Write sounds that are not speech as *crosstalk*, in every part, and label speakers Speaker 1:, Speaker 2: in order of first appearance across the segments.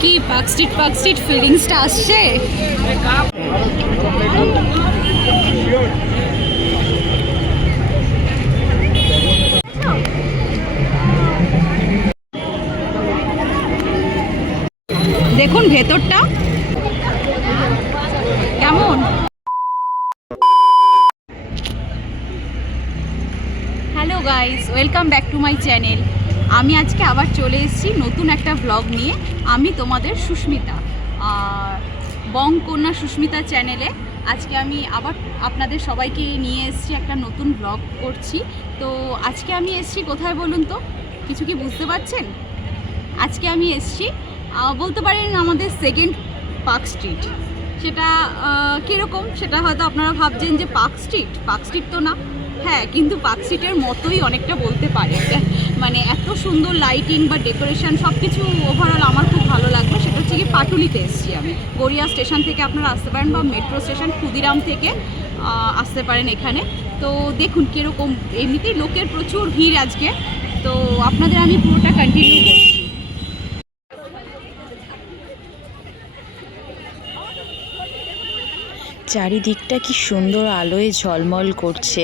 Speaker 1: কি park street park street ফিলিংসটা আসছে? দেখুন ভেতরটা। কেমন? Hello guys welcome back to my channel আমি আজকে আবার চলে এসেছি নতুন একটা ব্লগ নিয়ে। আমি তোমাদের সুস্মিতা বং কন্যা সুস্মিতা চ্যানেলে আজকে আমি আবার আপনাদের সবাইকে নিয়ে এসেছি একটা নতুন ব্লগ করছি। তো আজকে আমি এসেছি কোথায় বলুন তো? কিছু কি বুঝতে পারছেন? আজকে আমি এসেছি বলতে পারেন আমাদের সেকেন্ড পার্ক স্ট্রিট সেটা কীরকম? সেটা হয়তো আপনারা ভাবছেন যে পার্ক স্ট্রিট পার্ক স্ট্রিট তো না। হ্যাঁ কিন্তু পার্ক স্ট্রিটের মতোই অনেকটা বলতে পারে। *laughs* মানে এত সুন্দর লাইটিং বা ডেকোরেশন সব কিছু ওভারঅল আমার খুব ভালো লাগল। সেটা হচ্ছে কি পাটুলিতে এসেছি আমি। গড়িয়া স্টেশন থেকে আপনারা আসতে পারেন বা মেট্রো স্টেশন ক্ষুদিরাম থেকে আসতে পারেন এখানে। তো দেখুন কীরকম, এমনিতেই লোকের প্রচুর ভিড় আজকে। তো আপনাদের আমি পুরোটা কন্টিনিউ করছি।
Speaker 2: চারিদিকটা কি সুন্দর আলোয় ঝলমল করছে।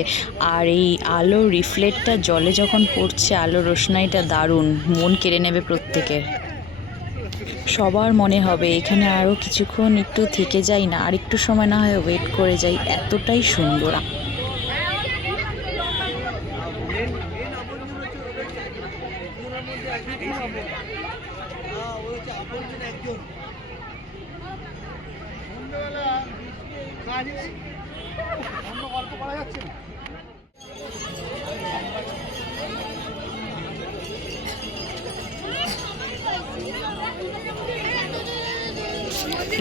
Speaker 2: আর এই আলো রিফ্লেক্টটা জলে যখন পড়ছে আলো রোশনাইটা দারুণ। মন কেড়ে নেবে প্রত্যেকের। সবার মনে হবে, এখানে আরও কিছুক্ষণ একটু থেকে যাই না আর একটু সময় না হয় ওয়েট করে যাই। এতটাই সুন্দর।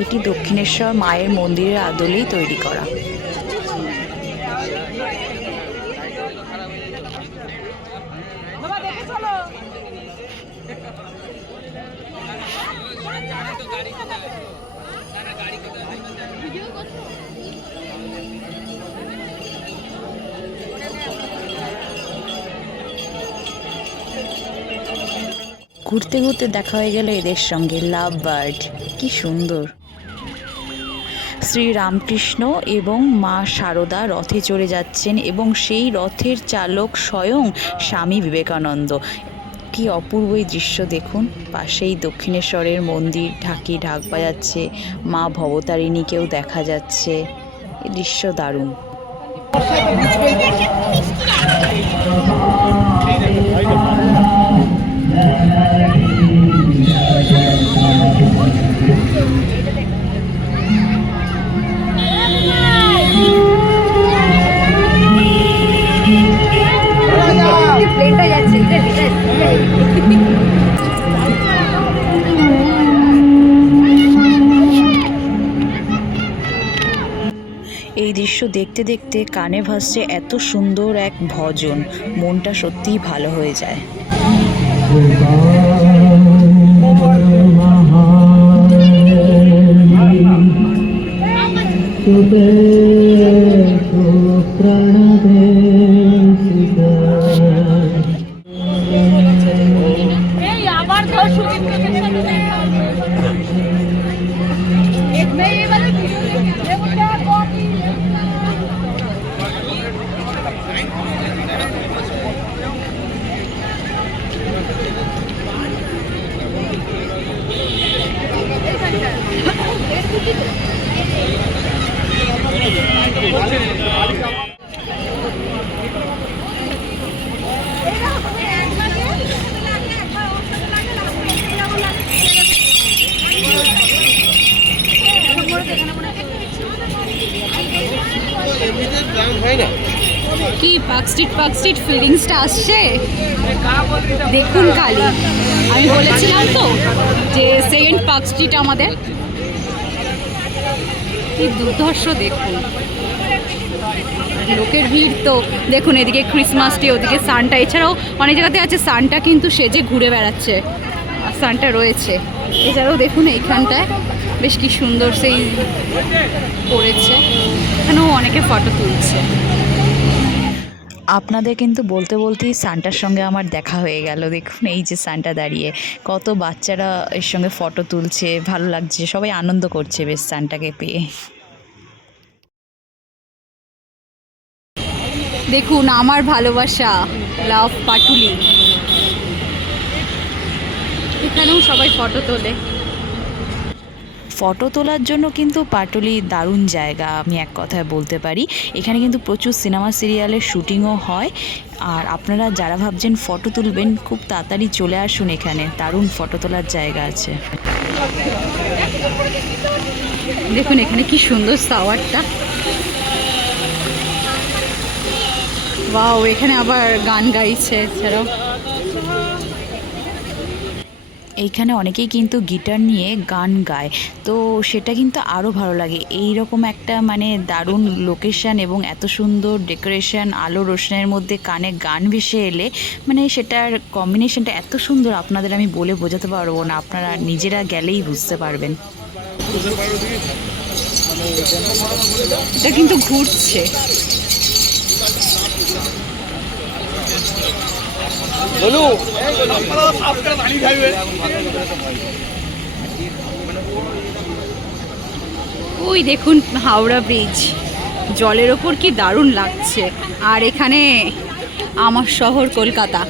Speaker 2: এটি দক্ষিণেশ্বর মায়ের মন্দিরের আদলেই তৈরি করা। ঘুরতে ঘুরতে দেখা হয়ে গেল এদের সঙ্গে লাভ বার্ড। কি সুন্দর। শ্রী রামকৃষ্ণ এবং মা শারদা রথে চড়ে যাচ্ছেন এবং সেই রথের চালক স্বয়ং স্বামী বিবেকানন্দ। কি অপূর্ব এই দৃশ্য দেখুন। পাশেই দক্ষিণেশ্বরের মন্দির, ঢাকি ঢাক বাজাচ্ছে, মা ভবতারিণীকেও দেখা যাচ্ছে। দৃশ্য দারুণ। দেখতে দেখতে কানে ভাসছে এত সুন্দর এক ভজন। মনটা সত্যিই ভালো হয়ে যায়।
Speaker 1: আসছে? দেখুন কালি। আমি বলেছিলাম তো যে সেকেন্ড পার্ক স্ট্রিট আমাদের। কি দুর্ধর্ষ দেখুন। লোকের ভিড় তো। দেখুন, এদিকে ক্রিসমাস ট্রি ওদিকে সানটা এছাড়াও অনেক জায়গাতে আছে সানটা কিন্তু সেজে ঘুরে বেড়াচ্ছে, আর সানটা রয়েছে। এছাড়াও দেখুন এইখানটায় বেশ কি সুন্দর সেই করেছে। এখানেও অনেকে ফটো তুলছে।
Speaker 2: আপনাদের কিন্তু বলতে বলতেই সান্টার সঙ্গে আমার দেখা হয়ে গেল। দেখুন, এই যে সান্টা দাঁড়িয়ে। কত বাচ্চারা এর সঙ্গে ফটো তুলছে, ভালো লাগছে, সবাই আনন্দ করছে বেশ সান্টাকে পেয়ে।
Speaker 1: দেখুন, আমার ভালোবাসা, লাভ পাটুলি। এখানেও সবাই ফটো তোলে।
Speaker 2: ফটো তোলার জন্য কিন্তু পাটুলি দারুণ জায়গা, আমি এক কথায় বলতে পারি। এখানে কিন্তু প্রচুর সিনেমা সিরিয়ালের শুটিংও হয়। আর আপনারা যারা ভাবছেন ফটো তুলবেন, খুব তাড়াতাড়ি চলে আসুন এখানে। দারুণ ফটো তোলার জায়গা আছে।
Speaker 1: দেখুন এখানে কি সুন্দর সাওয়ারটা। ওয়াও, এখানে আবার গান গাইছে, এছাড়াও।
Speaker 2: এইখানে অনেকেই কিন্তু গিটার নিয়ে গান গায়। তো সেটা কিন্তু আরও ভালো লাগে। এই রকম একটা মানে দারুণ লোকেশন এবং এত সুন্দর ডেকোরেশন আলো রোশনের মধ্যে কানে গান ভেসে এলে মানে সেটার কম্বিনেশনটা এত সুন্দর আপনাদের আমি বলে বোঝাতে পারব না। আপনারা নিজেরা গেলেই বুঝতে পারবেন।
Speaker 1: এটা কিন্তু ঘুরছে। ওই দেখুন হাওড়া ব্রিজ। জলের ওপর কি দারুণ লাগছে। আর এখানে আমার শহর কলকাতা।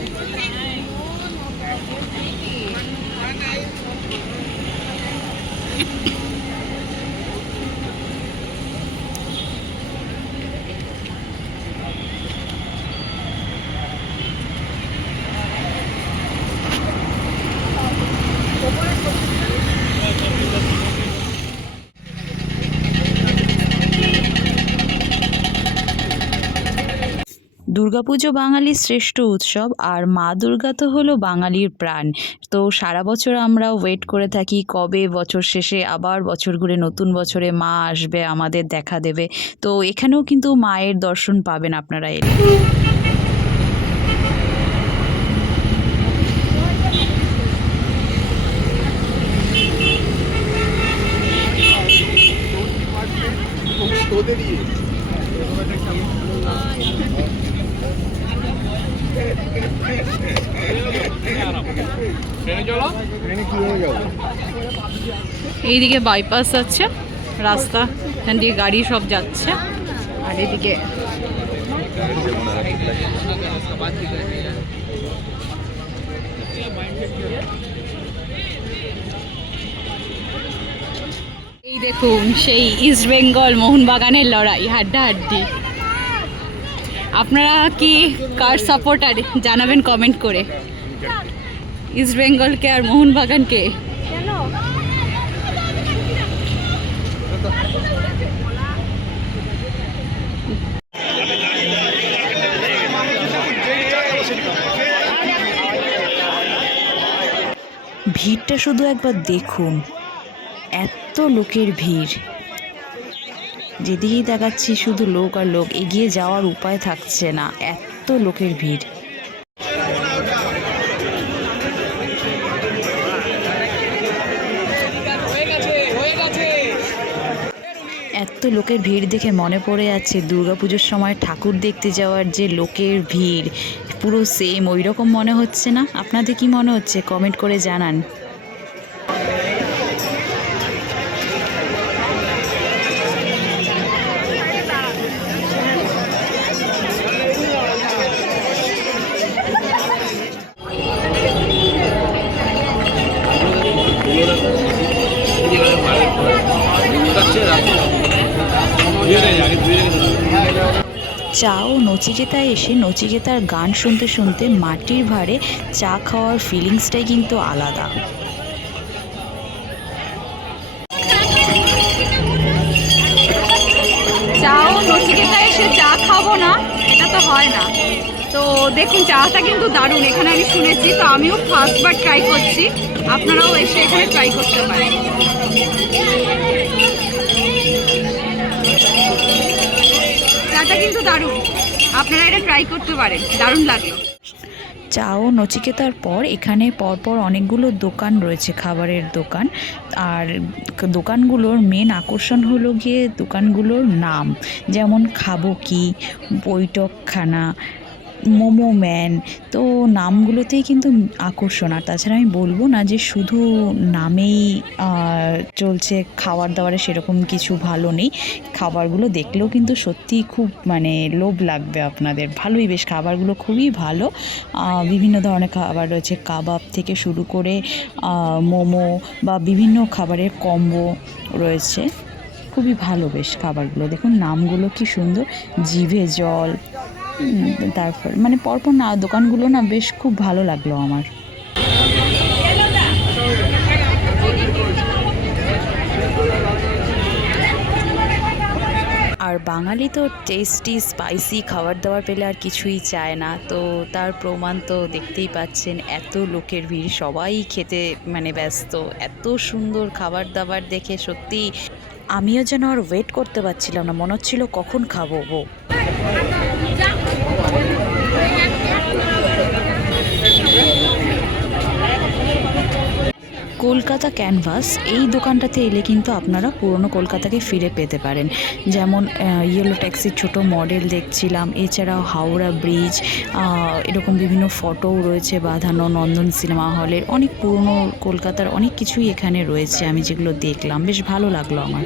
Speaker 2: দুর্গাপুজো বাঙালির শ্রেষ্ঠ উৎসব আর মা দুর্গা তো হলো বাঙালির প্রাণ। তো সারা বছর আমরা ওয়েট করে থাকি কবে বছর শেষে আবার বছর ঘুরে নতুন বছরে মা আসবে, আমাদের দেখা দেবে। তো এখানেও কিন্তু মায়ের দর্শন পাবেন আপনারা এলে।
Speaker 1: এইদিকে বাইপাস আছে, রাস্তা, এখান দিয়ে গাড়ি সব যাচ্ছে। আর এদিকে এই দেখুন, সেই ইস্ট বেঙ্গল মোহনবাগানের লড়াই, হাড্ডাহাড্ডি। আপনারা কি কার সাপোর্টার জানাবেন কমেন্ট করে। ইস্ট বেঙ্গলকে আর মোহনবাগানকে?
Speaker 2: ভিড়টা শুধু একবার দেখুন। এত লোকের ভিড়। যেদিকেই দেখাচ্ছি শুধু লোক আর লোক, এগিয়ে যাওয়ার উপায় থাকছে না। এত লোকের ভিড়। এত লোকের ভিড় দেখে মনে পড়ে যাচ্ছে দুর্গাপুজোর সময় ঠাকুর দেখতে যাওয়ার যে লোকের ভিড়। পুরো সেম ওই রকম মনে হচ্ছে না? আপনাদের কি মনে হচ্ছে? কমেন্ট করে জানান। নচিকেতায় এসে নচিকেতার গান শুনতে শুনতে মাটির ভারে চা খাওয়ার ফিলিংসটাই কিন্তু আলাদা।
Speaker 1: চাও নচিকেতা এসে চা খাব না, এটা তো হয় না। তো দেখুন, চাটা কিন্তু দারুণ, এখানে আমি শুনেছি, তো আমিও ফার্স্ট বার ট্রাই করছি, আপনারাও এসে এখানে ট্রাই করতে পারেন। চাটা কিন্তু দারুণ। আপনারা এটা ট্রাই করতে পারেন, দারুণ লাগল।
Speaker 2: চা ও নচিকেতার পর, এখানে পরপর অনেকগুলো দোকান রয়েছে, খাবারের দোকান। আর দোকানগুলোর মেন আকর্ষণ হলো গিয়ে দোকানগুলোর নাম। যেমন খাব কি বৈঠকখানা মোমো ম্যান। তো নামগুলোতেই কিন্তু আকর্ষণ। আর তাছাড়া আমি বলব না যে শুধু নামেই চলছে খাবার দাবারে সেরকম কিছু ভালো নেই। খাবারগুলো দেখলেও কিন্তু সত্যিই খুব মানে লোভ লাগবে আপনাদের। ভালোই বেশ, খাবারগুলো খুবই ভালো। বিভিন্ন ধরনের খাবার রয়েছে। কাবাব থেকে শুরু করে মোমো বা বিভিন্ন খাবারের কম্বো রয়েছে। খুবই ভালো বেশ খাবারগুলো। দেখুন, নামগুলো কি সুন্দর। জিভে জল তারপর। মানে পরপর না, দোকানগুলো না বেশ খুব ভালো লাগল আমার। আর বাঙালি তো টেস্টি স্পাইসি খাবার দাবার পেলে আর কিছুই চায় না। তো তার প্রমাণ তো দেখতেই পাচ্ছেন, এত লোকের ভিড়, সবাই খেতে মানে ব্যস্ত। এত সুন্দর খাবার দাবার দেখে সত্যি আমিও যেন আর ওয়েট করতে পারছিলাম না, মনে হচ্ছিল কখন খাব গো কলকাতা ক্যানভাস, এই দোকানটাতে এলে কিন্তু আপনারা পুরনো কলকাতাকে ফিরে পেতে পারেন। যেমন ইয়েলো ট্যাক্সির ছোট মডেল দেখছিলাম, এছাড়াও হাওড়া ব্রিজ এরকম বিভিন্ন ফটোও রয়েছে বাঁধানো নন্দন সিনেমা হলের অনেক পুরনো কলকাতার অনেক কিছুই এখানে রয়েছে, আমি যেগুলো দেখলাম। বেশ ভালো লাগল আমার।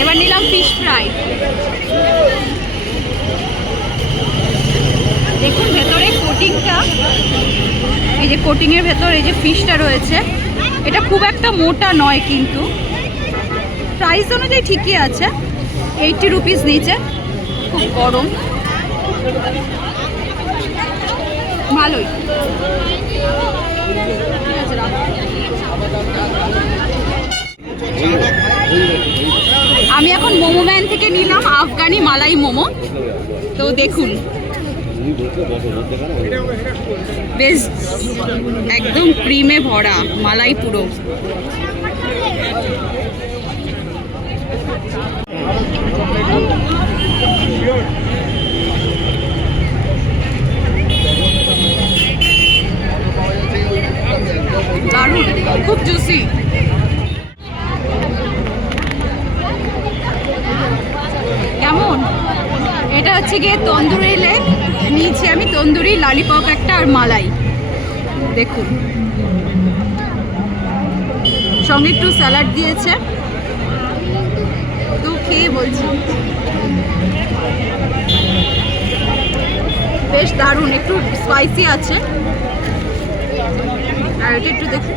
Speaker 1: এবার নিলাম ফিশ ফ্রাই দেখুন, ভেতরে কোটিংটা এই যে কোটিংয়ের ভেতর এই যে ফিশটা রয়েছে, এটা খুব একটা মোটা নয় কিন্তু। প্রাইস অনুযায়ী ঠিকই আছে এইটটি রুপিস নিচে, খুব গরম। ভালোই। আমি এখন মোমো ম্যান থেকে নিলাম, আফগানি মালাই মোমো। তো দেখুন। বেশ একদম ক্রিমে ভরা মালাই পুরো। খুব জুসি কেমন? এটা হচ্ছে গিয়ে তন্দুরি লেগ নিয়েছি আমি তন্দুরি ললিপপ একটা আর মালাই। দেখুন। সঙ্গে একটু স্যালাড দিয়েছে। তো খেয়ে বলছি। বেশ দারুণ, একটু স্পাইসি আছে। আর এটা একটু দেখুন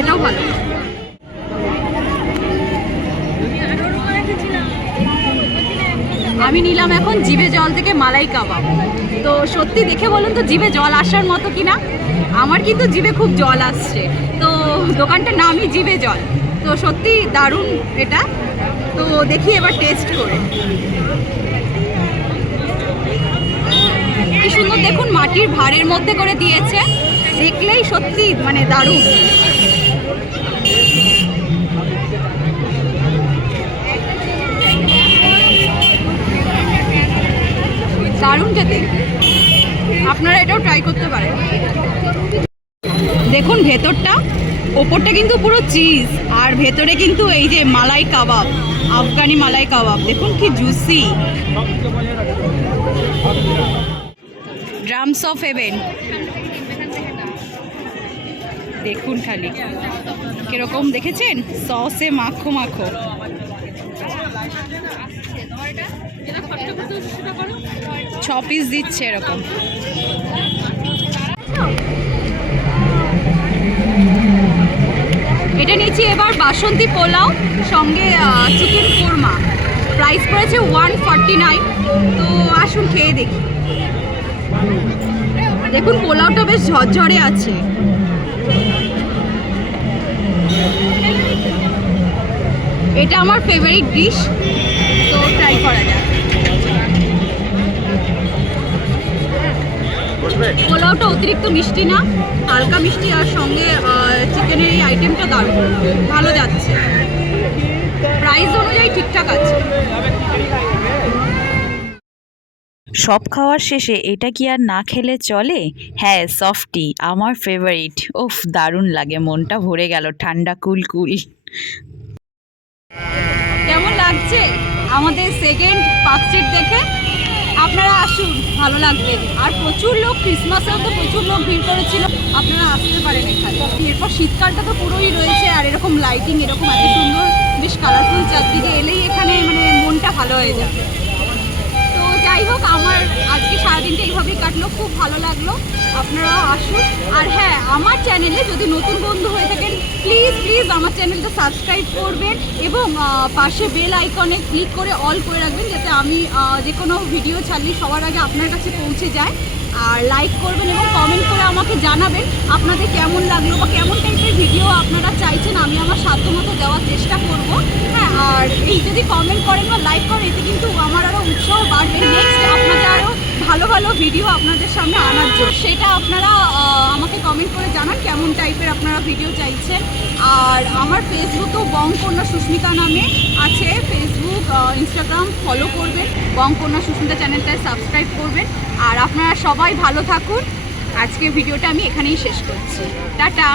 Speaker 1: এটাও ভালো। আমি নিলাম এখন জিভে জল থেকে মালাই কাবাব। তো সত্যি দেখে বলুন তো, জিভে জল আসার মতো কিনা? আমার কিন্তু জিভে খুব জল আসছে। তো দোকানটার নামই জিভে জল। তো সত্যি দারুণ এটা। তো দেখি এবার টেস্ট করে। কি সুন্দর দেখুন, মাটির ভাঁড়ের মধ্যে করে দিয়েছে। দেখলেই সত্যি মানে দারুণ। দারুণ খেতে আপনারা এটাও ট্রাই করতে পারেন। দেখুন ভেতরটা, ওপরটা কিন্তু পুরো চিজ আর ভেতরে কিন্তু এই যে মালাই কাবাব, আফগানি মালাই কাবাব, দেখুন কি জুসি ড্রামস অফ হেভেন দেখুন খালি। কীরকম দেখেছেন? সসে মাখো মাখো। ছ পিস দিচ্ছে এরকম। এটা নিয়েছি এবার বাসন্তী পোলাও, সঙ্গে চিকেন কোরমা। প্রাইস পড়েছে ওয়ান ফর্টি নাইন তো আসুন খেয়ে দেখি। দেখুন, পোলাওটা বেশ ঝরঝরে আছে। এটা আমার ফেভারিট ডিশ তো ট্রাই করা যাক। পোলাওটা অতিরিক্ত মিষ্টি না হালকা মিষ্টি আর সঙ্গে চিকেনের এই আইটেমটা দারুণ। ভালো যাচ্ছে। প্রাইস অনুযায়ী ঠিকঠাক আছে।
Speaker 2: সব খাওয়ার শেষে এটা কি আর না খেলে চলে? হ্যাঁ সফটি আমার ফেভারিট উফ দারুণ লাগে মনটা ভরে গেল ঠান্ডা কুল কুল।
Speaker 1: কেমন লাগছে? আমাদের সেকেন্ড পার্কস্ট্রিট দেখে আপনারা আসুন, ভালো লাগবে। আর প্রচুর লোক ক্রিসমাসেও তো প্রচুর লোক ভিড় করেছিল। আপনারা আসতে পারেন এখানে। এরপর শীতকালটা তো পুরোই রয়েছে, আর এরকম লাইটিং এরকম এত সুন্দর, বেশ কালারফুল চারদিকে এলেই এখানে মানে মনটা ভালো হয়ে যাবে। তো যাই হোক, আমার আজকে সারাদিনটা এইভাবেই কাটলো, খুব ভালো লাগল। আপনারা আসুন। আর হ্যাঁ আমার চ্যানেলে যদি নতুন বন্ধু হয়ে থাকেন প্লিজ প্লিজ আমার চ্যানেলটা সাবস্ক্রাইব করবেন এবং পাশে বেল আইকনে ক্লিক করে অল করে রাখবেন যাতে আমি যে কোনো ভিডিও ছাড়লে সবার আগে আপনার কাছে পৌঁছে যায়। আর লাইক করবেন এবং কমেন্ট করে আমাকে জানাবেন আপনাদের কেমন লাগল বা কেমন টাইপের ভিডিও আপনারা চাইছেন, আমি আমার সাধ্যমতো দেওয়ার চেষ্টা করব। হ্যাঁ আর এই যদি কমেন্ট করেন বা লাইক করেন, এতে কিন্তু আমার আরও উৎসাহ বাড়বে। নেক্সট আপনাদের আরও ভালো ভালো ভিডিও আপনাদের সামনে আনার জন্য। সেটা আপনারা আমাকে কমেন্ট করে জানান কেমন টাইপের আপনারা ভিডিও চাইছেন। আর আমার ফেসবুকেও বংকন্যা সুস্মিতা নামে আছে। ফেসবুক ইনস্টাগ্রাম ফলো করবেন। বংকন্যা সুস্মিতা চ্যানেলটায় সাবস্ক্রাইব করবেন। আর আপনারা সবাই ভালো থাকুন। আজকে ভিডিওটা আমি এখানেই শেষ করছি। টাটা!